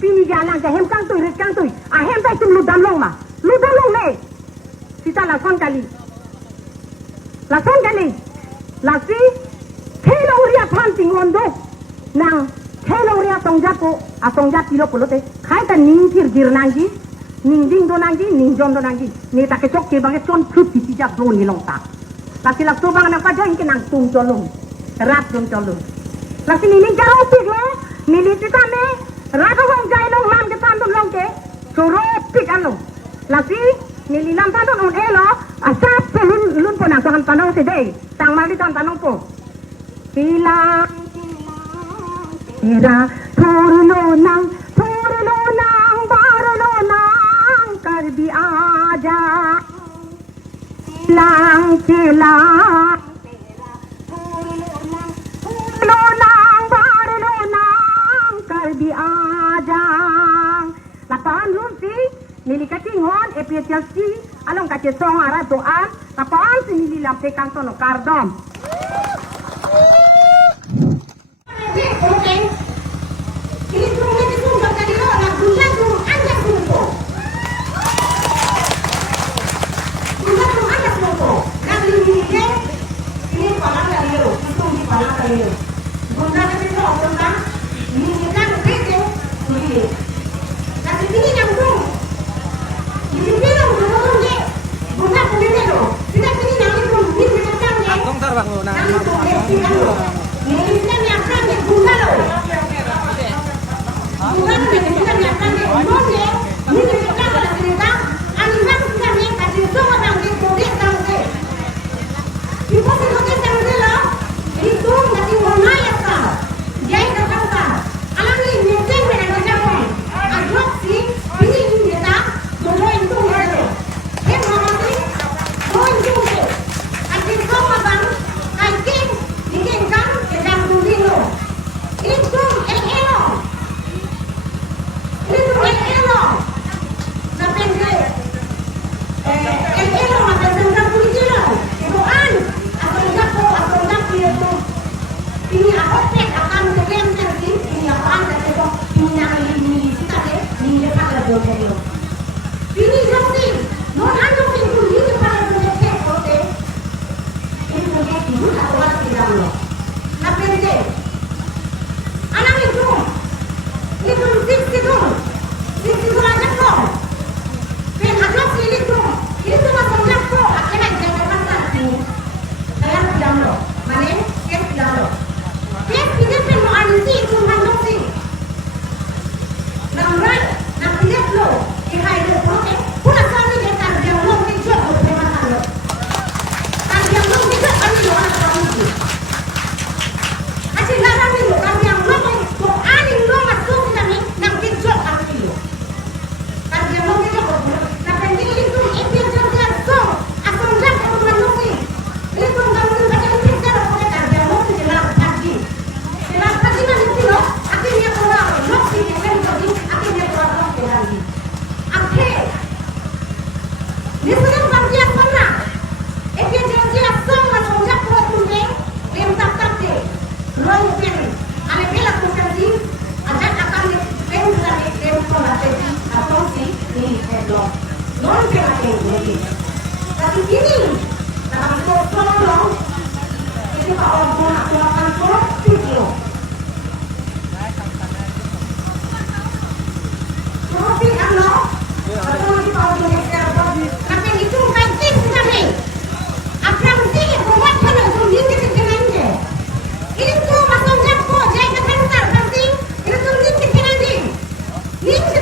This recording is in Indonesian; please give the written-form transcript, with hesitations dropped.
pini jalan ke hem kang tui hem tai tum lu dam long ne sita la son kali la si thelo ria phan ting on do nang thelo ria songja pilo polote khai ta ning gir nangji ning ding do nangji ning jom do nangji ni ta ke chok ke bang chon phut ti ja do ni long ta la si la so bang na pa jang ke nang tung cholung rat tung cholung la si ni jaro pik lo ni li ti ta me rat hong jai long lam ke tan dum long ke so ro pik an lo la si ni li lam tan dum on e lo asa pe lun po nang tan tanong se dei tang mal di tan tanong po hilang era thorlo nang barlo nang kar di aja hilang hilang thorlo nang barlo nang kar di aja lapan lun si nili katingon epietiasi along kace song ara doa lapan si nili lampe kantono kardom Ini